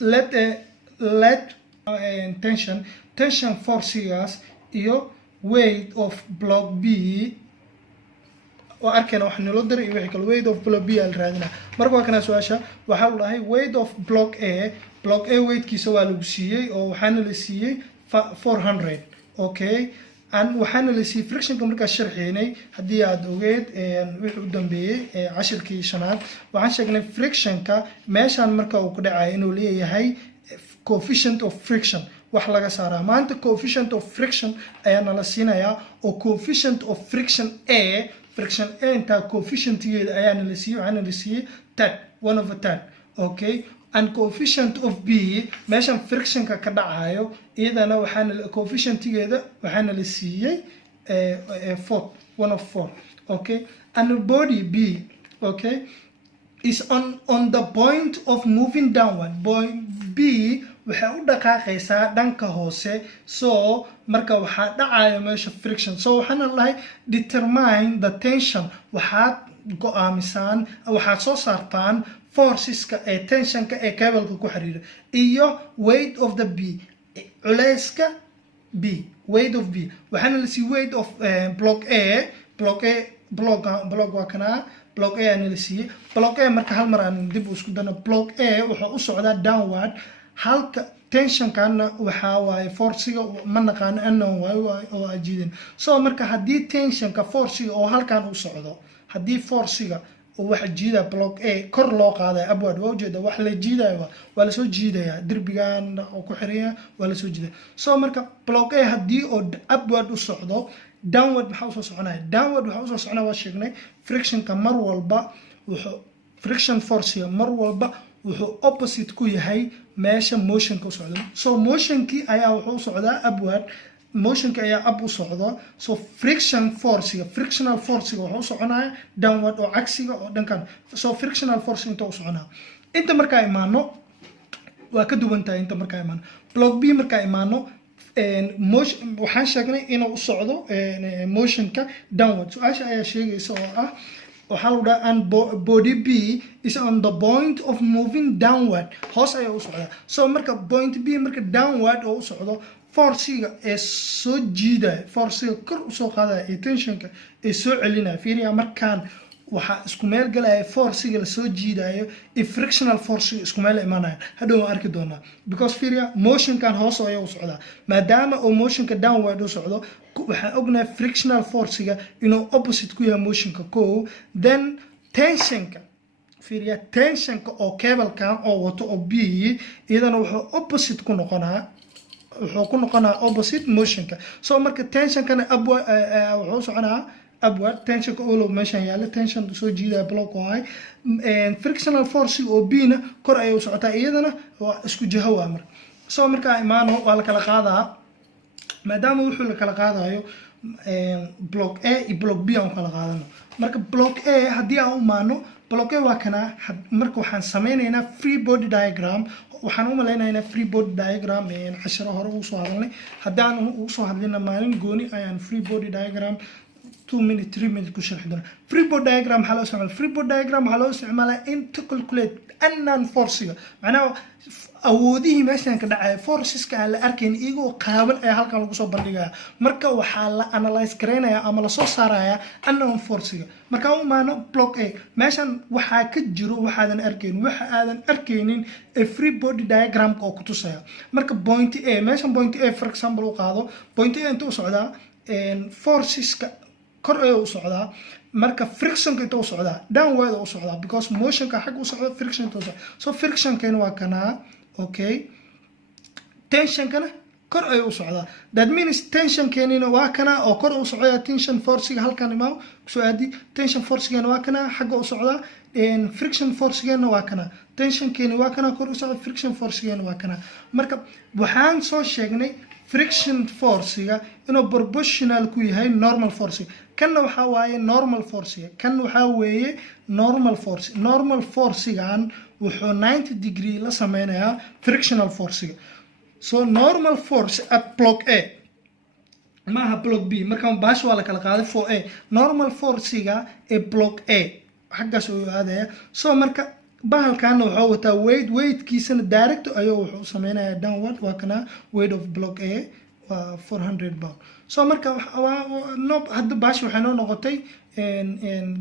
let tension forcigas iyo weight of block B وأركنا وحنا لودر يوحكل weight of block B الرادنا مرة كنا سواشا وحاول هاي weight of block A weight كي سوى لوسية أو حنا لسية 400 أوكي عن وحنا لسي friction كمركز شرحيني هدي عاد وجد قدام بيه 10 كي شنات وعن شكل friction كا ماشان مركز وكده عينه ليه هاي coefficient of friction وحلاقة سارة ما أنت coefficient of friction أنا لسينا يا أو coefficient of friction friction أنت coefficient أنا لسيه وأنا لسيه 10 1 over 10 أوكي and coefficient of B ماشان friction كده عايو إذا أنا وحنا coefficient هذا وحنا لسيه 4 1 of 4 أوكي and the body B أوكي is on the point of moving downward point B waxay u dhaqaaqaysaa dhanka hoose so marka waxa dhacaya meesha friction so waxaan lahayn determine the tension waxaad go'aamisaan waxaad soo saartaan forceska ee tensionka ee cable-ka ku xiriira iyo weight of the B culayska B weight of B waxaana la sii weight of block A block waa kana block A ana la siiyey block A marka hal mar aan dib u isku dano block A wuxuu u socdaa downward halka tension kana waxa waaye forciga ma naqaano annan waayo oo ajiidan so marka hadii tensionka forciga oo halkan u socdo hadii forciga oo waxa jiida block A kor loo qaaday upward waa ujeeda wax la jiidayo waa la soo jiidaya dirbigan oo ku xiriya waa la soo jiidaya so marka block A hadii oo upward u socdo downward waxa uu soo soconaya downward waxa uu soo soconaya waa sheegnay frictionka mar walba wuxuu friction force mar walba wuxuu opposite ku yahay meesha motionka u socdo so motionki ayaa wuxuu u socdaa upward motionka ayaa up u socdo so frictional force wuxuu u soconaya downward oo cagsiga oo dhankan so frictional force inta u soconaa inta markaa imaano waa ka duwan tahay inta markaa imaano block B markaa imaano waxaan sheegnay inuu u socdo motionka downward su-aasha ayaa sheegaysa oo ah waxaa lagu dhaha and body B is on the point of moving downward hoos ayaa u socdaa so marka point B marka downward oo u socdo forciga ee soo jiidaya forciga kor u soo qaadaya ee tensionka ee soo celinaya fiiriya markaan waxaa isku meel galaya forciga la soo jiidayo iyo frictional forciga isku meel imanaya hadhow waan arki doonaa because fiiriya motionkan hoos ayaa u socdaa maadaama oo motionka downward u socdo waxaan ognahay frictional forciga inuu opposite ku yahay motionka ko then tensionka fiiriya tensionka oo cablekan oo wato oo B iyadana wuxuu opposite ku noqonaa opposite motionka so marka tensionkana wuxuu soconaa upward tensionka oo loo meeshan yaala tension soo jiidaya block oo ay frictional force oo B na kor ay u socotaa iyadana waa isku jaho waa mar so marka imaano waa la kala qaadaa maadaama wuxuu la kala qaadayo block A iyo block B aan kala qaadano marka block A hadii aan u maano block A waa kana marka waxaan sameynaynaa free body diagram waxaan u maleynaynaa free body diagram casharo hore u soo hadalnay haddaan u soo hadlina maalin gooni ayaan free body diagram 2 minutes 3 minutes ku sharxi doona free body diagram waxa loo isticmaalaa free body diagram waxa loo isticmaalaa in to calculate unknown forces macnaha awoodihii meeshan ka dhacay forceska aan la arkayn iyagoo qaaban ee halkan lagu soo bandhigaya marka waxaa la analyze gareynaya ama la soo saaraya unknown forces marka u maano block A meeshan waxaa ka jiro waxaadan arkaynin ee free body diagram oo ku tusaya marka point A meeshan point A for example u qaado point A inta u socdaa forceska kor ay u socdaa marka frictionka inta u socdaa downward u socdaa because motionka xag u socdo friction inta u socdaa so frictionkana waa kana okay tensionkana kor ay u socdaa that means tensionkeena waa kana oo kor u socdaa tension force-ga halkan imaa soo aadi tension force-gana waa kana xag u socdaa friction force-gana waa kana tensionkeena waa kana kor u socdaa friction force-gana waa kana marka waxaan soo sheegnay friction force-ga inuu proportional ku yahay normal force kanna waxa waaye normal force kan waxa weeye normal force-gan wuxuu 90 degree la sameynayaa frictional force-ga so normal force at block A maaha block B marka baash waa la kala qaaday for A normal force-ga ee block A xaggaas uu aadaya so marka bahalkaana wuxuu wataa weightkiisana direct ayuu wuxuu sameynaya downward waa kana weight of block A waa 400 pound so marka hadda baash waxay noo noqotay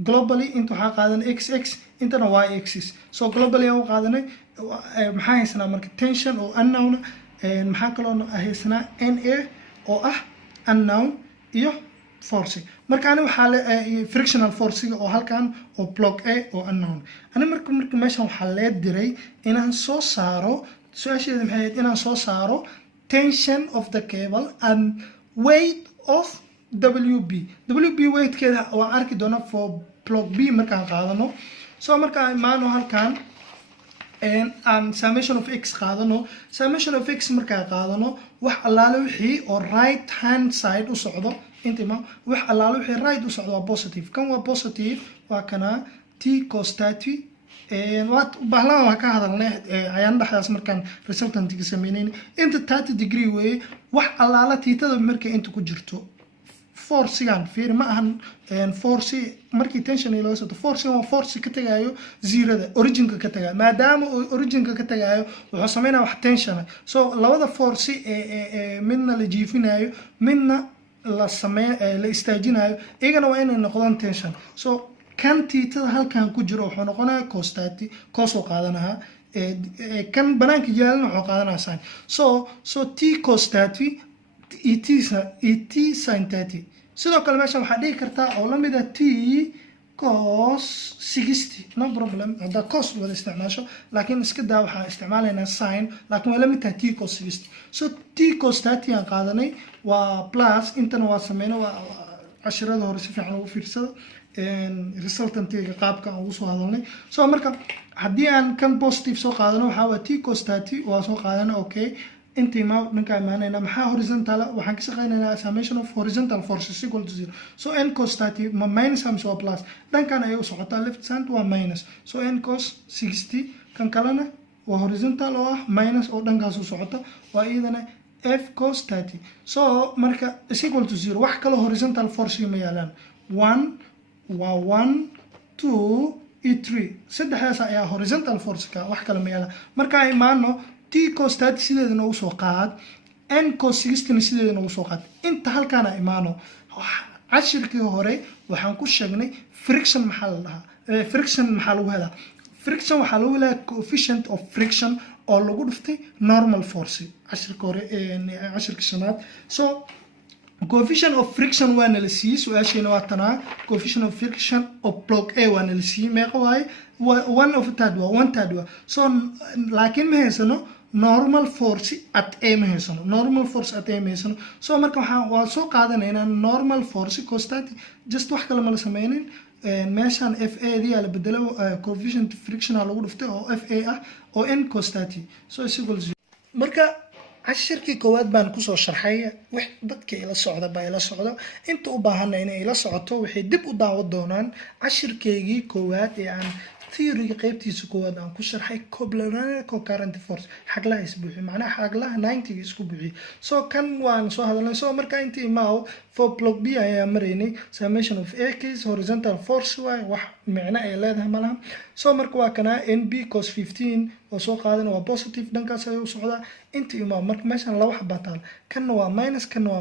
globally inta waxaa qaadan xx intana y axis so globally aan qaadanay maxaa haysanaa marka tension oo unknown maxaa kaloo haysanaa na oo ah unknown iyo force marka ani waxaa frictional force oo halkan oo block A oo unknown ani marka meeshan waxaa lee diray inaan soo saaro su-aasheeda maxay ahayd inaan soo saaro tension of the cable and weight of WB weightkeeda waan arki doonaa for block B markaan qaadano so markaan imaano halkan aan summation of x qaadano summation of x markaan qaadano wax allaale wixii oo right hand side u socdo inta imaam wax allaale wixii right u socdo waa positive kan waa positive waa kana t cos 30 waad bahlan waa ka hadalnay ayaan dhaxdaas markaan resultantiga sameynayna inta 30 degree way wax allaala tiitada markay inta ku jirto force-gan fiir ma ahan force markii tension ay loo soo force waa force ka tagayo zeroda originka ka tagayo maadaama originka ka tagayo wuxuu sameynaa wax tension so labada force midna la jiifinayo midna la la istaajinayo iyagana waa inay noqdaan tension so kan tiitada halkan ku jiro wuxuu noqonayaa cos 30 cos oo qaadanaha kan banaanka yaalna wuxuu qaadanayaa sin so t cos 30 et sin 30 sidoo kale meeshan waxaa dhihi kartaa oo la mid ah t cos 60 no problem haddaa cos wada isticmaasho laakiin iska daa waxaa isticmaalaynaa sin laakiin way la mid tahay t cos 60 so t cos 30 aan qaadanay waa plus intana waa sameynay waa cashirada hore si fiican ugu fiirsada resultantiga qaabka aan ugu soo hadalnay so marka haddii aan kan positive soo qaadano waxaa waa t cos 30 waa soo qaadana okay intii ma dhanka imaanayna maxaa horizontal waxaan ka shaqeynaynaa summation of horizontal forces equal to 0 so n cos 30 ma minus am so plus dhankan ay u socotaa left side waa minus so n cos 60 kan kalena waa horizontal oo ah minus oo dhankaas u socota waa iyadana f cos 30 so marka is equal to 0 wax kale horizontal force ma yaalaan 1 waa 1 2 iyo 3 saddexdaas ayaa horizontal force ka wax kale ma yaalaan marka ay imaano t cos 30 sideedana ugu soo qaad n cos 60 sideedana ugu soo qaad inta halkaana imaano cashirkii hore waxaan ku sheegnay friction maxaa la dhahaa friction maxaa lagu helaa friction waxaa lagu helaa coefficient of friction oo lagu dhuftay normal force cashirka hore cashirka shanaad so coefficient of friction waa nala siiyey su-aasheena waa tanaa coefficient of friction of block A waa nala siiyey meeqa waaye one of third waa so laakiin ma haysano normal force at A ma haysano normal force at A ma haysano so marka waa soo qaadanaynaa normal force cos 30 just wax kale ma la sameynin meeshaan f a diyaa la bedelo coefficient frictional lagu dhuftay oo f a ah oo n cos 30 so is equal to marka cashirkii koowaad baan kusoo sharxay wax dadka ila socda baa ila socda inta u baahana inay ila socoto waxay dib u daawan doonaan cashirkeygii koowaad ee aan theory qaybtiisa koowaad aan ku sharxay coplanar concurrent force xaglaha isbuuxi macnaha xaglaha 90 isku buuxi so kan waan soo hadalnay so marka intii imaaw for block B ayaa maraynay summation of A case horizontal force way wax macna ay leedahay malaha so marka waa kana NB cos 15 oo soo qaadana waa positive dhankaas ayuu socdaa intii imaaw marka meeshan laba xabaa taal kanna waa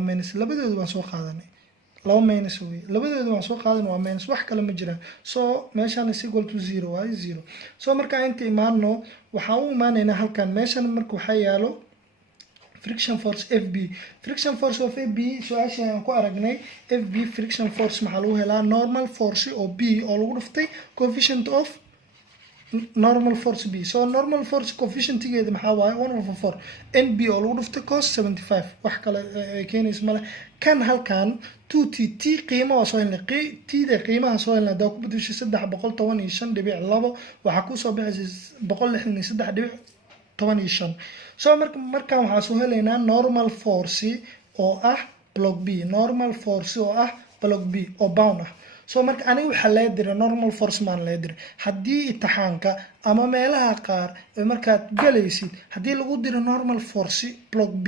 minus labadoodu waan soo qaadanay laba minus way labadoodu waan soo qaadan waa minus wax kale ma jiraan so meeshan is equal to 0 waa 0 so marka inta imaano waxa uu imaanayna halkan meeshan marka waxa yaalo friction force FB friction force of FB su'aasha aan ku aragnay FB friction force maxaa lagu helaa normal force oo B oo lagu dhuftay coefficient of normal force B so normal force coefficient geeda maxaa waaye 1/4 NB oo lagu dhuftay cos 75 wax kale keenays male kan halkan 2t qiimo waa soo helnay t da qiimaha soo helnay daa ku bedeshay 315.2 waxa ku soo baxay 163.15 so markaan waxaa soo helaynaa normal force oo ah block B normal force oo ah block B oo bound ah so marka aniga waxa la diray normal force maan la diray hadii imtixaanka ama meelaha qaar markaad galaysid hadii lagu diro normal force block B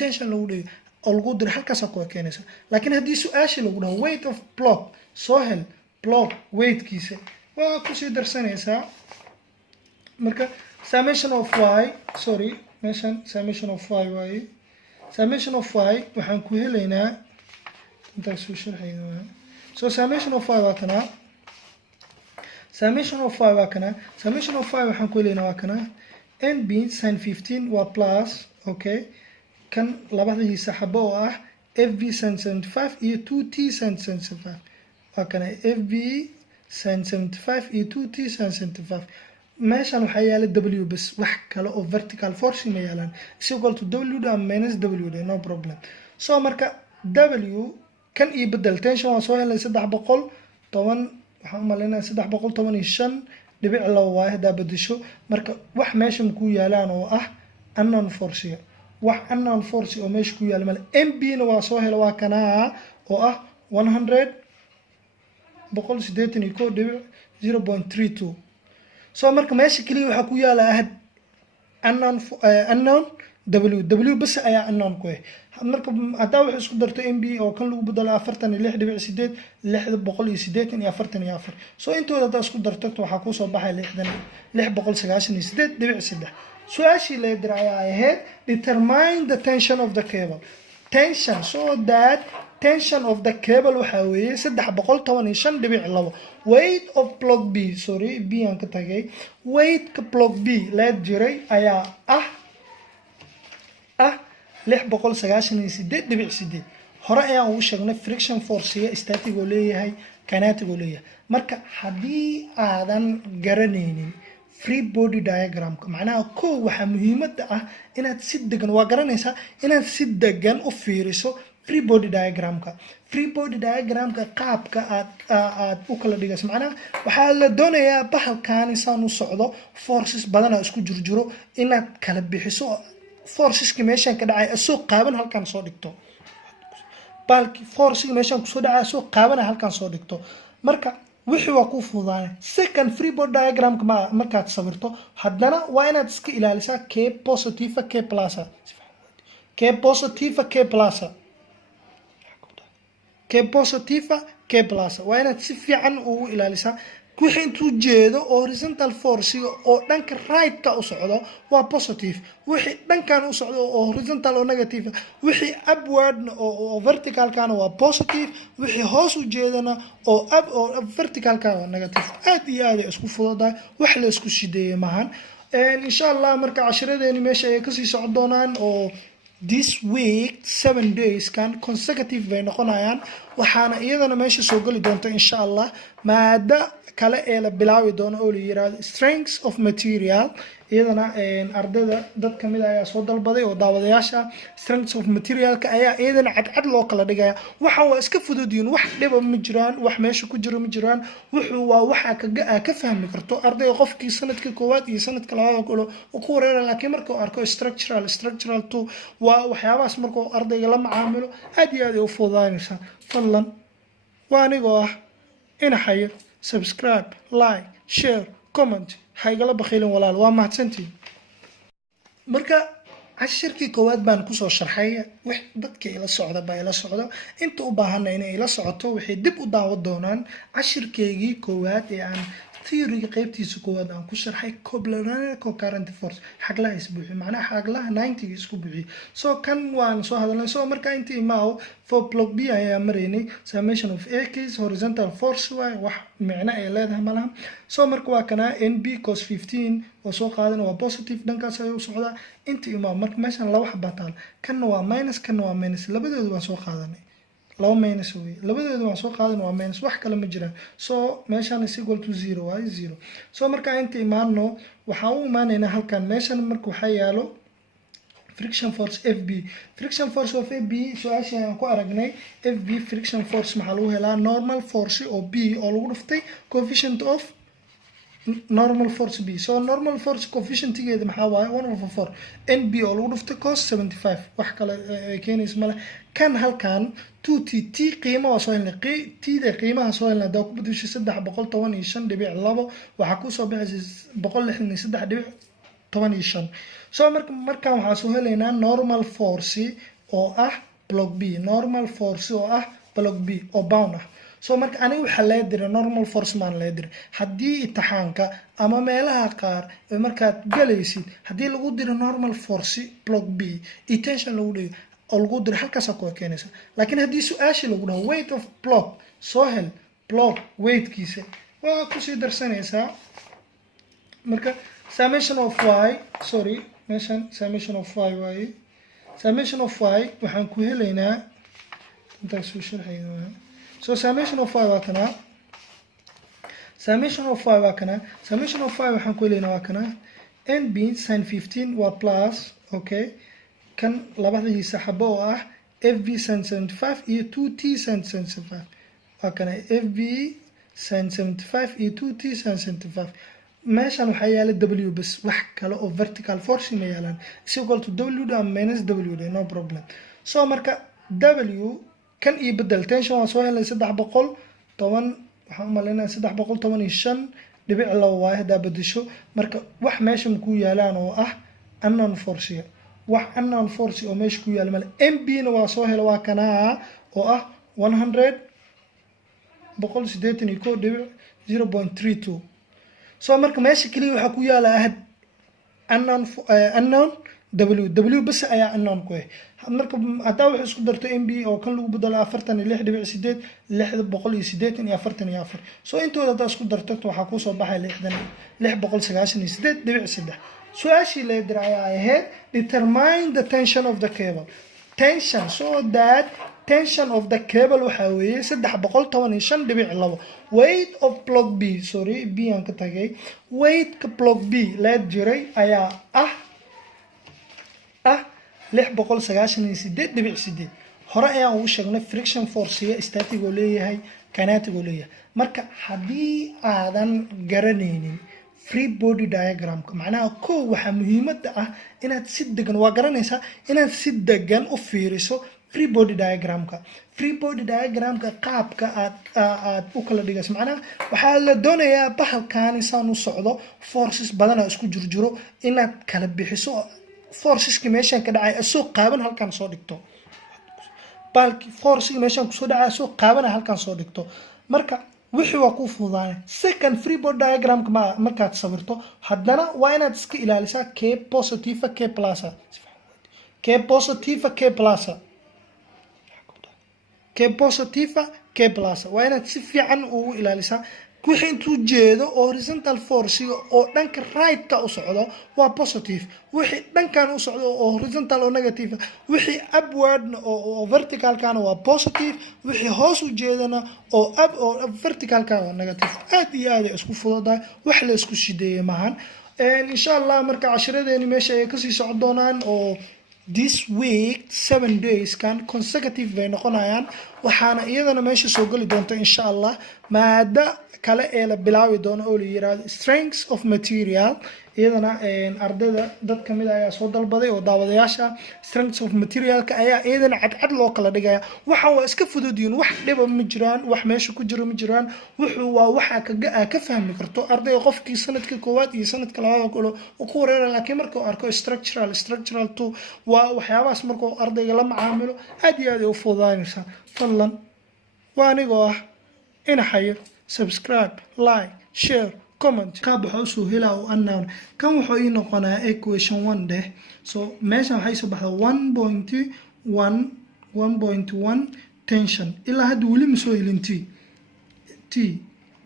tension lagu dhigo oo lagu diro halkaas ku keenaysa laakiin hadii su'aasha lagu dhaho weight of block soo hel block weightkiisa waa ku sii darsanaysaa marka summation of y sorry meeshan summation of y waaye summation of y waxaan ku helaynaa intaas soo sharxaynaa so summation of y waa kana summation of y waa kana summation of y waxaan ku helaynaa waa kana nb sin 15 waa plus okay kan labadiisa xabo oo ah fb sin 75 iyo 2t sin 75 waa kana fb sin 75 iyo 2t sin 75 meeshan waxaa yaala w bas wax kale oo vertical force ma yaalaan is equal to w and minus w no problem so marka w kan iyo bedel tension waa soo helay 310 waxaan u maleynayaa 315 waaye hadaa bedesho marka wax meeshan ku yaalaan oo ah unknown force wax unknown force oo meesha ku yaala male mb na waa soo helay waa kana oo ah 181.0.32 so marka meesha kaliya waxa ku yaala ahad unknown w bas ayaa unknown ku ah marka hadaa wax isku darto mb oo kan lagu bedelo 46.8 680 so intooda hadaa isku darto waxaa ku soo baxay 698.3 su-aashii la diray ahayd determine the tension of the cable tension so that tension of the cable waxa weeye 315.2 weight of block b sorry b aan ka tagay weight ka block b la jiray ayaa ah 698.8 hore ayaan ugu sheegnay friction force static oo leeyahay kinetic oo leeyahay marka haddii aadan garanaynin free body diagram macnaha ko waxa muhiimada ah inaad si degan waa garanaysaa inaad si degan u fiiriso free body diagramka qaabka aad u kala dhigayso macnaha waxaa la doonayaa bahalkan insan u socdo forces badan isku jirjiro inaad kala bixiso forceska meeshan ka dhacay soo qaaban halkan soo dhigto balki forceska meeshan ku soo dhacay soo qaaban halkan soo dhigto marka wixii waa ku fududaanay second free body diagram markaad sawirto haddana waa inaad iska ilaalisaa k positive k plus waa inaad si fiican ugu ilaalisaa wixii intuu jeedo oo horizontal force oo dhanka right ka u socdo waa positive wixii dhankan u socdo oo horizontal oo negative wixii upward oo vertical kana waa positive wixii hoos u jeedana oo up oo vertical kana waa negative aad iyo aad isku fududahay wax la isku shideeyay maahan insha Allah marka casharadeenii meesha ay ka sii socon doonaan oo this week 7 days kan consecutive bay noqonayaan waxaana iyadana meesha soo gali doonta insha Allah maada kale ee la bilaabi doono oo la yiraahdo strengths of material iyadana ardayda dad kamid ah ayaa soo dalbaday oo daawadayaasha strengths of materialka ayaa iyadana cad loo kala dhigaya waxa waa iska fududiin wax dhiba ma jiraan wax meesha ku jiro ma jiraan wuxuu waa waxa ka fahmi karto ardayga qofkii sanadkii koowaad iyo sanadka labaad oo ku wareera laakiin marka uu arko structural to waa waxyaabahaas marka uu ardayga la macaamilo aad iyo aad u fududaanaysa fadlan waa anigoo ah ina xayir subscribe like share comment haygala bakhiilin walaal waa mahadsantiin marka cashirkii koowaad baan kusoo sharxay wax dadka ila socda baa ila socda inta u baahanna inay ila socoto waxay dib u daawan doonaan cashirkeygii koowaad ee aan theory qaybtiisa koowaad aan ku sharxay coplanar concurrent force xaglaha isbuuxi macnaha xaglaha 90 isku buuxi soo kan waan soo hadalnay soo marka inta imaaw for block b ayaa mareynay summation of a case horizontal force wax macna ay leedahay malaha soo marka waa kana nb cos 15 oo soo qaadan waa positive dhankaas ay u socdaa inta imaaw marka meeshan laba xabba taal kan waa minus kan waa minus labadoodu waan soo qaadanay لو minus way labadooda waan soo qaadan waa minus wax kale ma jiraan so meeshan is equal to 0 waa 0 so marka inta imaano waxa uu imaanayna halkan meeshan marka waxa yaalo friction force fb of fb su'aasha aan ku aragnay fb friction force maxaa lagu helaa normal force oo b oo lagu dhuftay coefficient of normal force b so normal force coefficient geeda maxaa waaye 1/4 nb oo lagu dhuftay cos 75 wax kale ay keenayso male kan halkan 2t qiimo waa soo helnay t-da qiimaha soo helnay daa ku bedeshay 315.2 waxa ku soo baxay 163.15 so marka waxaa soo helaynaa normal force oo ah block b normal force oo ah block b oo bound ah so marka aniga waxa lee diray normal force maan lee diray haddii imtixaanka ama meelaha qaar markaad galaysid haddii lagu diro normal force block B iyo tension lagu dhigo oo lagu diro halkaas ku keenaysa laakiin haddii su-aashii lagu dhaho weight of block soo hel block weightkiisa waa ku sii darsanaysaa marka summation of y sorry meeshan summation of y waaye summation of y waxaan ku helaynaa intaas soo sharxaynaa so summation of y waa kana summation of y waa kana summation of y waxaan ku helaynaa waa kana nb sin 15 waa plus okay kan labadiisa xabo oo ah fb sin 75 iyo 2t sin 75 waa kana fb sin 75 iyo 2t sin 75 meeshan waxaa yaala w bas wax kale oo vertical force ma yaalaan is equal to w and minus w no problem so marka w kan iyo bedel tension waa soo helay 310 waxaan u maleynayaa 315.2 waaye hadaa bedesho marka wax meesha ku yaalaan oo ah unknown force wax unknown force oo meesha ku yaala male mb na waa soo helay waa kana oo ah 181.0.32 so marka meesha kaliya waxa ku yaala unknown w bas ayaa unknown ku marka hadaa wax isku darto mb oo kan lagu bedelo 46.8 684 so intooda hadaa isku darto waxa ku soo baxay 698.3 su-aashii la diray ayaa ahayd determine the tension of the cable tension so that tension of the cable waxa weeye 315.2 weight of block B sorry B aan ka tagay weight ka block B la jiray ayaa ah 698.8 hore ayaan ugu sheegnay friction force iyo static oo leeyahay kinetic oo leeyahay marka haddii aadan garanaynin free body diagramka macnaha waxa muhiimada ah inaad si degan waa garanaysaa inaad si degan u fiiriso free body diagramka qaabka aad u kala dhigays macnaha waxaa la doonayaa bahalkan inaan u socdo forces badan oo isku jirjiro inaad kala bixiso forceski meeshan ka dhacay soo qaaban halkan soo dhigto balki forceski meeshan ku soo dhacay soo qaaban halkan soo dhigto marka wixii waa ku fududaanay second free body diagramka markaad sawirto haddana waa inaad iska ilaalisaa k positive k plus waa inaad si fiican ugu ilaalisaa wixii intuu jeedo oo horizontal force oo dhanka right ka u socdo waa positive wixii dhankan u socdo oo horizontal oo negative wixii upward oo vertical kana waa positive wixii hoos u jeedana oo up oo vertical kana waa negative aad iyo aad isku fududahay wax la isku shideeyay maahan insha Allah marka casharadeenii meesha ay ka sii socon doonaan oo this week 7 days kan consecutive bay noqonayaan waxaana iyadana meesha soo gali doonta insha Allah maada kale ee la bilaabi doono oo la yiraahdo strengths of material iyadana ardayda dad kamid ayaa soo dalbaday oo daawadayaasha strengths of materialka ayaa iyadana cad loo kala dhigaya waxa waa iska fududiin wax dhiba ma jiraan wax meesha ku jiro ma jiraan wuxuu waa waxa ka fahmi karto ardayga qofkii sanadka koowaad iyo sanadka labaad oo ku wareera laakiin markuu arko structural 2 waa waxyaabahaas markuu ardayga la macaamilo aad iyo aad u fududaanaysa fadlan waa anigoo ah ina xayir subscribe like share comment ka baxo soo helaa oo unknown kan wuxuu ii noqonaa equation 1 deh so meesha waxay soo baxdaa 1.1 tension ilaa hadda wali ma soo helin t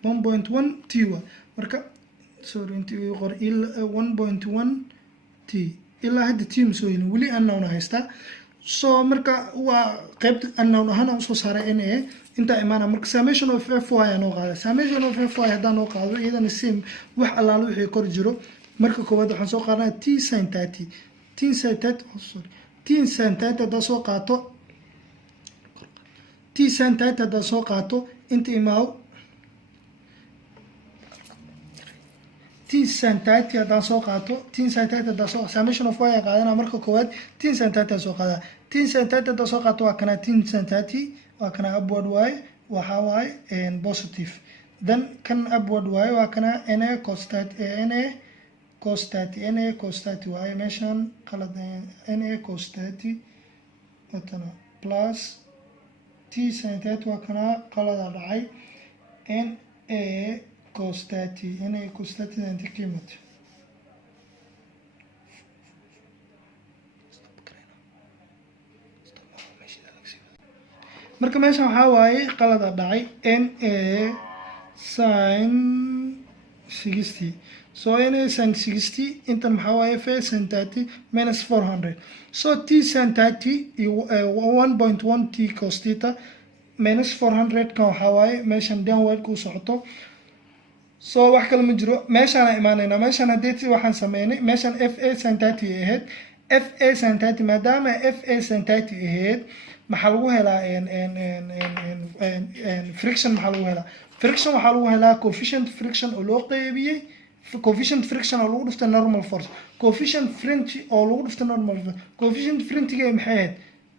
1.1 t wa marka sorry intii qor 1.1 t ilaa hadda t ma soo helin wali unknown haysta so marka waa qaybta unknown ahaan soo saaray na inta imaana marka summation of fy anoo qaada summation of fy hadaan oo qaado iyadana same wax allaala wixii kor jiro marka koowaad waxaan soo qaadanaa t sin 30 hadaan soo qaato t sin 30 hadaan soo qaato inta imaaw t sin 30 hadaan soo qaato t sin 30 hadaan soo summation of y qaadana marka koowaad t sin 30 soo qaada t sin 30 hadaan soo qaato waa kana t sin 30 waa kana upward y waxa waay positive then kan upward y waa kana na cos 30 waay meeshan qalad na cos 30 watana plus t sin 30 waa kana qalada dhacay na cos 30 na cos 30 inta qiimad marka meeshan waxaa waaye qalada dhacay na sin 60 so na sin 60 intan maxaa waaye f sin 30 minus 400 so t sin 30 iyo 1.1 t cos theta minus 400 kan waxaa waaye meeshan downward ku socoto so wax kale ma jiro meeshaan imaanayna meeshan haddii waxaan sameynay meeshan fa sin 30 ahayd fa sin 30 maadaama fa sin 30 ahayd maxaa lagu helaa friction maxaa lagu helaa friction waxaa lagu helaa coefficient friction oo loo qeybiyey coefficient friction oo lagu dhiftay normal force coefficient fringe oo lagu dhiftay normal force coefficient fringe maxay ahayd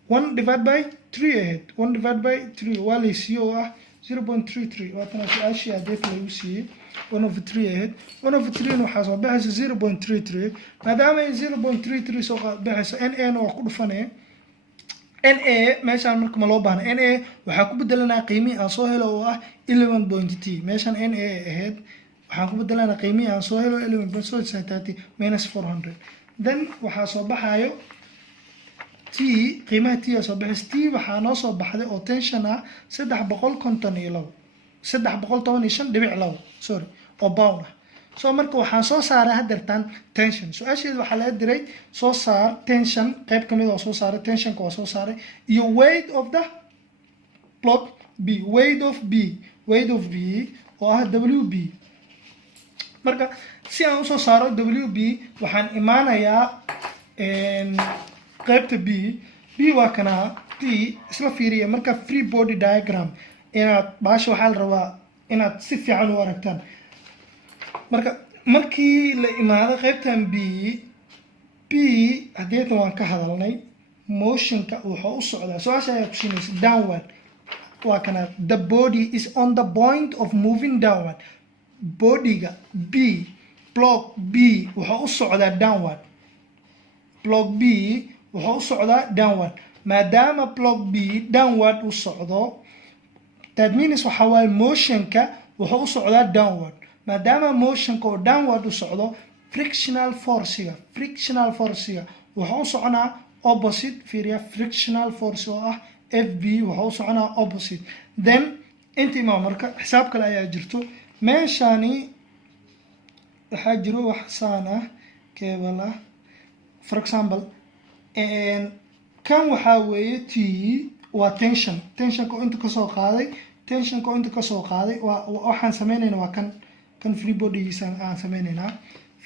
1 divided by 3 ahayd 1 divided by 3 waa laysiiyo oo ah 0.33 waa tan su-aashii adeeg lagu siiyey 1 over 3 ahayd 1 over 3 waxaa soo baxaysa 0.33 maadaama ay 0.33 soo baxaysa na waa ku dhufanaya na meeshaan marka ma loo baahna na waxaa ku bedelanaa qiimihii aan soo helo oo ah 11.t meeshaan na ahayd waxaan ku bedelanaa qiimihii aan soo helo 11.30 minus 400 then waxaa soo baxayo t qiimaha t soo baxaysa t waxaa noo soo baxday oo tension ah 315.2 sorry oo pound ah so marka waxaan soo saaray hadeertaan tension su-aasheeda waxaa laga diray soo saar tension qayb kamid oo soo saaray tensionka waa soo saaray iyo weight of the block b weight of b oo ah wb marka si aan usoo saaro wb waxaan imaanayaa qaybta b waa kana t isla fiiriya marka free body diagram inaad baasha waxaa la rabaa inaad si fiican u aragtaan marka markii la imaado qaybtan b hadeetan waan ka hadalnay motionka wuxuu u socdaa su-aasha ayaa kusinaysa downward waa kana the body is on the point of moving downward bodyga b block b wuxuu u socdaa downward block b wuxuu u socdaa downward maadaama block b downward u socdo that means waxaa waaye motionka wuxuu u socdaa downward maadaama motionka oo downward u socdo frictional forciga wuxuu u soconaa opposite fiiriya frictional force oo ah fb wuxuu u soconaa opposite then inta imaa marka xisaab kale ayaa jirto meeshani waxaa jiro wax saan ah cable ah for example kan waxaa weeye t waa tensionka oo inta kasoo qaaday waxaan sameynayna waa kan free bodygiisa aan sameynaynaa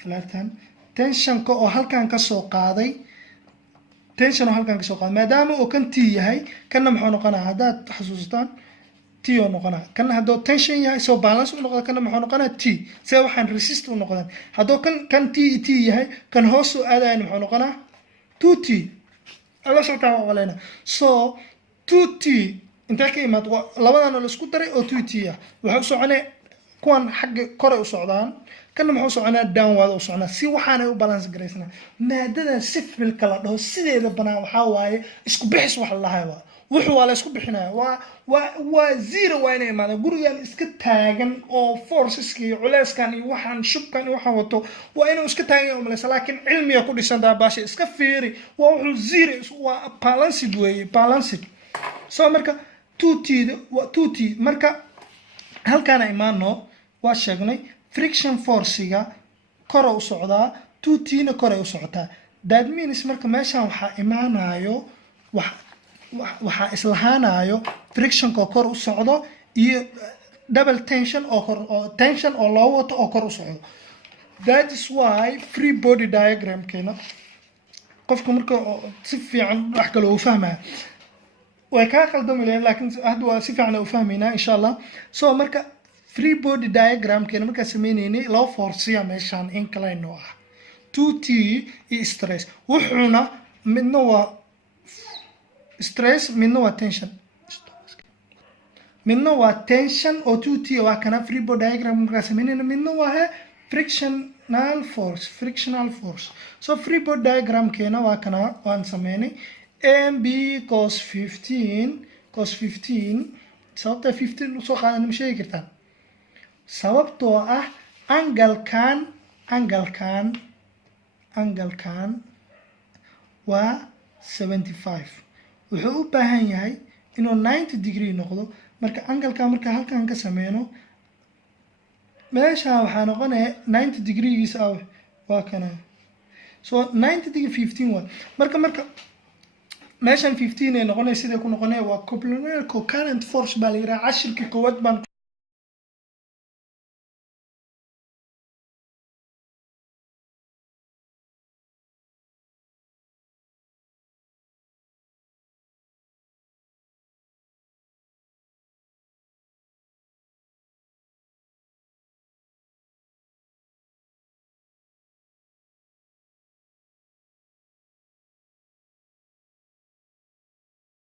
flattan tensionka oo halkan kasoo qaaday maadaama oo kan t yahay kanna muxuu noqonaa haddaad xasuustaan t oo noqonaa kanna hadduu tension yahay soo balance u noqda kanna muxuu noqonaa t see waxaan resist u noqdaan hadduu kan t yahay kan hoos soo aadayan muxuu noqonaa 2t ala socotaa waleyna so 2t intee ka imaad labadan oo la isku daray oo 2t ah waxay u soconee kuwan xagga kore u socdaan kana muxuu soconaa downward u soconaa si waxaanay u balance garaysnaa maadadan sifilka la dhaho sideeda banaan waxaa waaye isku bixis wax la lahay waa la isku bixinaya waa zero waa inay imaadaan gurigan iska taagan oo forceska iyo culeyskan iyo waxaan shubkan iyo waxaan wato waa inuu iska taagan yahay umalaysa laakiin cilmiga ku dhisantaa baasha iska fiiri waa wuxuu zero waa balanced weeye balanced so marka 2t marka halkaana imaano waa sheegnay friction forciga kore u socdaa 2t-na kore u socotaa that means marka meeshaan waxaa imaanayo waxaa islahaanayo frictionka oo kor u socdo iyo double tension oo loo wato oo kor u socdo that is why free body diagramkeena qofka marka si fiican wax kale uu fahmaya way kaa qaldami lahayn laakiin hadda waa si fiican u fahmaynaa insha allah so marka free body diagramkeena markaa sameynaynay loo forsiya meeshaan incline oo ah 2t iyo stress wuxuuna midna waa stress midna waa tension oo 2t waa kana free body diagram markaa sameynayna midna waa frictional force so free body diagramkeena waa kana waan sameynay mb cos 15 cos 15 sababta 15 usoo qaadan ma sheegi kartaan sababtoo ah angalkan waa 75 wuxuu u baahan yahay inuu 90 degree noqdo marka angalkan marka halkan ka sameyno meesha waxaa noqonaya 90 degreegiisa waa kana so 90 degree 15 waa marka meeshan 15 ay noqonaysa sidee ku noqonaya waa complementary concurrent force baa la yiraahdaa cashirka koowaad baan